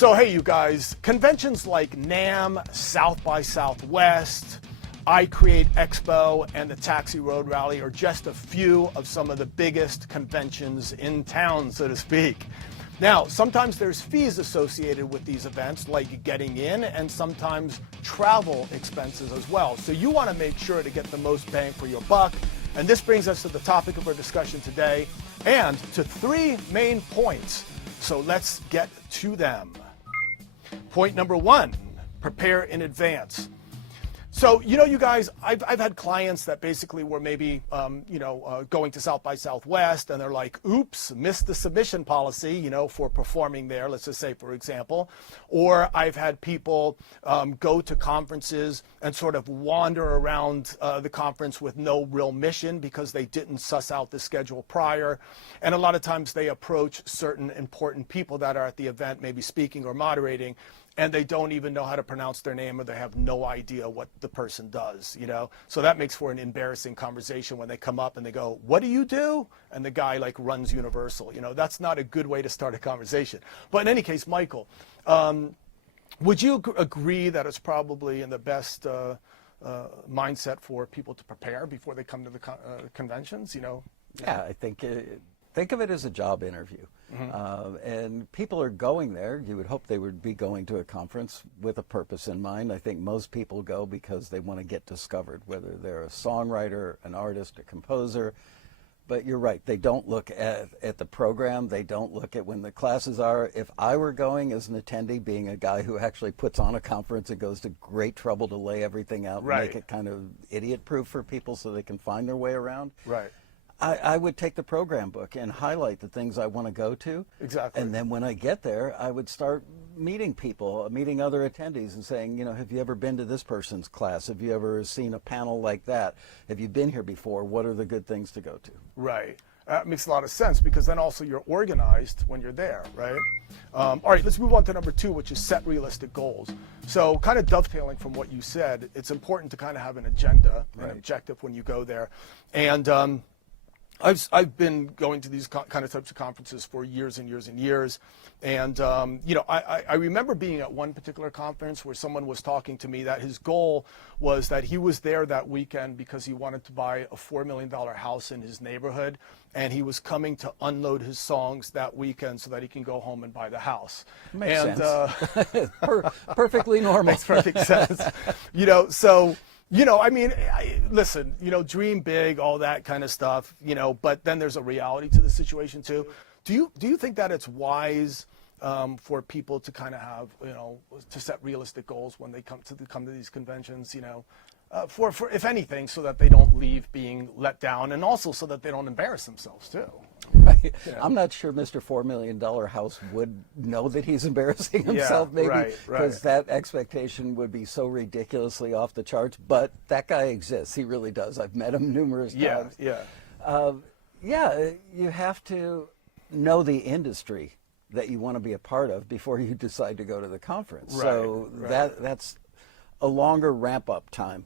So hey, you guys, conventions like NAMM, South by Southwest, I Create Expo, and the Taxi Road Rally are just a few of some of the biggest conventions in town, so to speak. Now, sometimes there's fees associated with these events, like getting in, and sometimes travel expenses as well. So you want to make sure to get the most bang for your buck. And this brings us to the topic of our discussion today, and to 3 main points. So let's get to them. Point number 1, prepare in advance. So, you guys, I've had clients that basically were maybe, going to South by Southwest, and they're like, oops, missed the submission policy, for performing there, let's just say, for example. Or I've had people go to conferences and sort of wander around the conference with no real mission because they didn't suss out the schedule prior. And a lot of times they approach certain important people that are at the event, maybe speaking or moderating, and they don't even know how to pronounce their name, or they have no idea what the person does, So that makes for an embarrassing conversation when they come up and they go, what do you do? And the guy like runs Universal. That's not a good way to start a conversation. But in any case, Michael, would you agree that it's probably in the best mindset for people to prepare before they come to the conventions, Yeah, I think of it as a job interview. Mm-hmm. And people are going there. You would hope they would be going to a conference with a purpose in mind. I think most people go because they want to get discovered, whether they're a songwriter, an artist, a composer. But you're right, they don't look at the program. They don't look at when the classes are. If I were going as an attendee, being a guy who actually puts on a conference and goes to great trouble to lay everything out, right, and make it kind of idiot-proof for people so they can find their way around. Right. I would take the program book and highlight the things I want to go to. Exactly. And then when I get there, I would start meeting people, meeting other attendees and saying, have you ever been to this person's class? Have you ever seen a panel like that? Have you been here before? What are the good things to go to? Right. That makes a lot of sense, because then also you're organized when you're there, right? All right, let's move on to number 2, which is set realistic goals. So kind of dovetailing from what you said, it's important to kind of have an agenda, right, an objective when you go there. And I've been going to these kind of types of conferences for years and years and years. And, I remember being at one particular conference where someone was talking to me that his goal was that he was there that weekend because he wanted to buy a $4 million house in his neighborhood. And he was coming to unload his songs that weekend so that he can go home and buy the house. Makes sense. Perfectly normal. Makes perfect sense. So... listen, dream big, all that kind of stuff, but then there's a reality to the situation too. Do you think that it's wise for people to kind of have, to set realistic goals when they come to these conventions, for if anything, so that they don't leave being let down, and also so that they don't embarrass themselves too? Right. I'm not sure Mr. $4 million house would know that he's embarrassing himself, maybe, because that expectation would be so ridiculously off the charts. But that guy exists. He really does. I've met him numerous times. You have to know the industry that you want to be a part of before you decide to go to the conference. That's a longer ramp-up time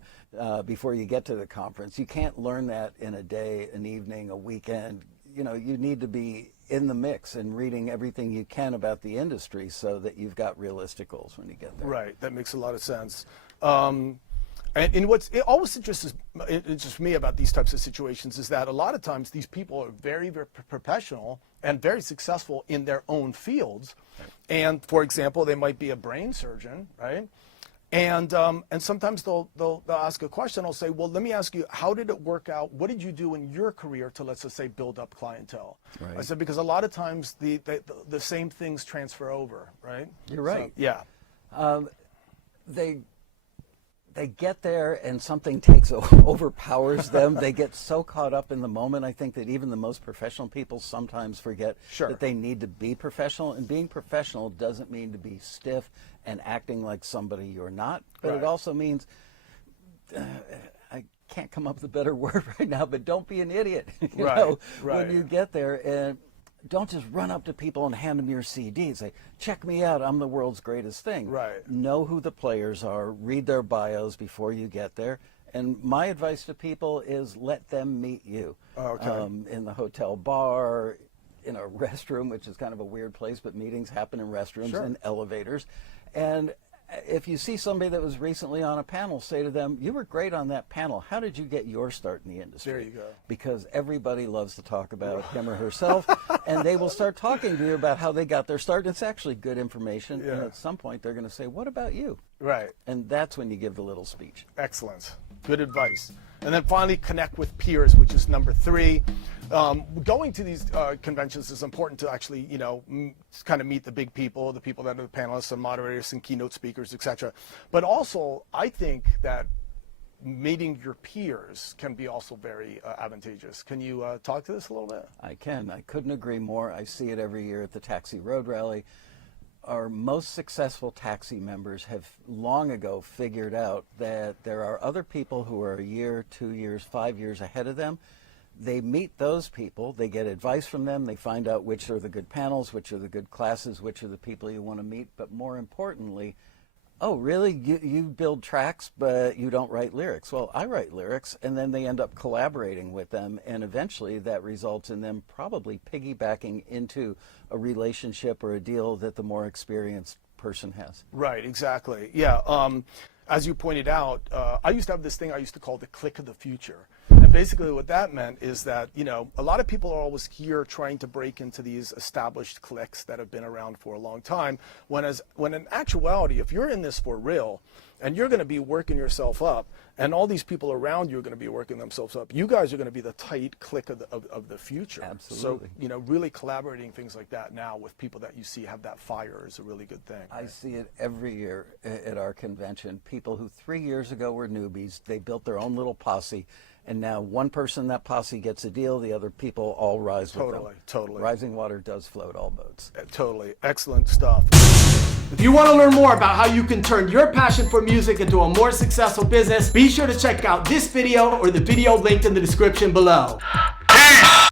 before you get to the conference. You can't learn that in a day, an evening, a weekend. You need to be in the mix and reading everything you can about the industry so that you've got realistic goals when you get there. Right. That makes a lot of sense. And it always interests me about these types of situations is that a lot of times these people are very, very professional and very successful in their own fields. Right. And for example, they might be a brain surgeon, right? And sometimes they'll ask a question. I'll say, well, let me ask you, how did it work out? What did you do in your career to, let's just say, build up clientele? Right. I said, because a lot of times the same things transfer over, right? You're right. So, yeah. They get there and something overpowers them. They get so caught up in the moment. I think that even the most professional people sometimes forget that they need to be professional. And being professional doesn't mean to be stiff and acting like somebody you're not. But it also means, I can't come up with a better word right now, but don't be an idiot. When you get there. And don't just run up to people and hand them your CD and say, check me out, I'm the world's greatest thing. Right. Know who the players are, read their bios before you get there. And my advice to people is let them meet you in the hotel bar, in a restroom, which is kind of a weird place, but meetings happen in restrooms Sure. and elevators. And if you see somebody that was recently on a panel, say to them, you were great on that panel. How did you get your start in the industry? There you go. Because everybody loves to talk about him or herself, and they will start talking to you about how they got their start. It's actually good information, and at some point they're going to say, what about you? Right. And that's when you give the little speech. Excellent. Good advice. And then finally, connect with peers, which is number 3. Going to these conventions is important to actually, kind of meet the big people, the people that are the panelists and moderators and keynote speakers, etc. But also, I think that meeting your peers can be also very advantageous. Can you talk to this a little bit? I can. I couldn't agree more. I see it every year at the Taxi Road Rally. Our most successful taxi members have long ago figured out that there are other people who are a year, 2 years, 5 years ahead of them. They meet those people, they get advice from them, they find out which are the good panels, which are the good classes, which are the people you want to meet, but more importantly, oh, really? You build tracks, but you don't write lyrics. Well, I write lyrics, and then they end up collaborating with them, and eventually that results in them probably piggybacking into a relationship or a deal that the more experienced person has. Right, exactly. Yeah. As you pointed out, I used to have this thing I used to call the clique of the future. And basically what that meant is that, a lot of people are always here trying to break into these established cliques that have been around for a long time, when in actuality, if you're in this for real, and you're going to be working yourself up, and all these people around you are going to be working themselves up, you guys are going to be the tight clique of the future. Absolutely. So, really collaborating things like that now with people that you see have that fire is a really good thing. I see it every year at our convention. People who 3 years ago were newbies, they built their own little posse, and now one person in that posse gets a deal, the other people all rise with them. Totally. Rising water does float all boats. Totally. Excellent stuff. If you want to learn more about how you can turn your passion for music into a more successful business, be sure to check out this video or the video linked in the description below. Peace!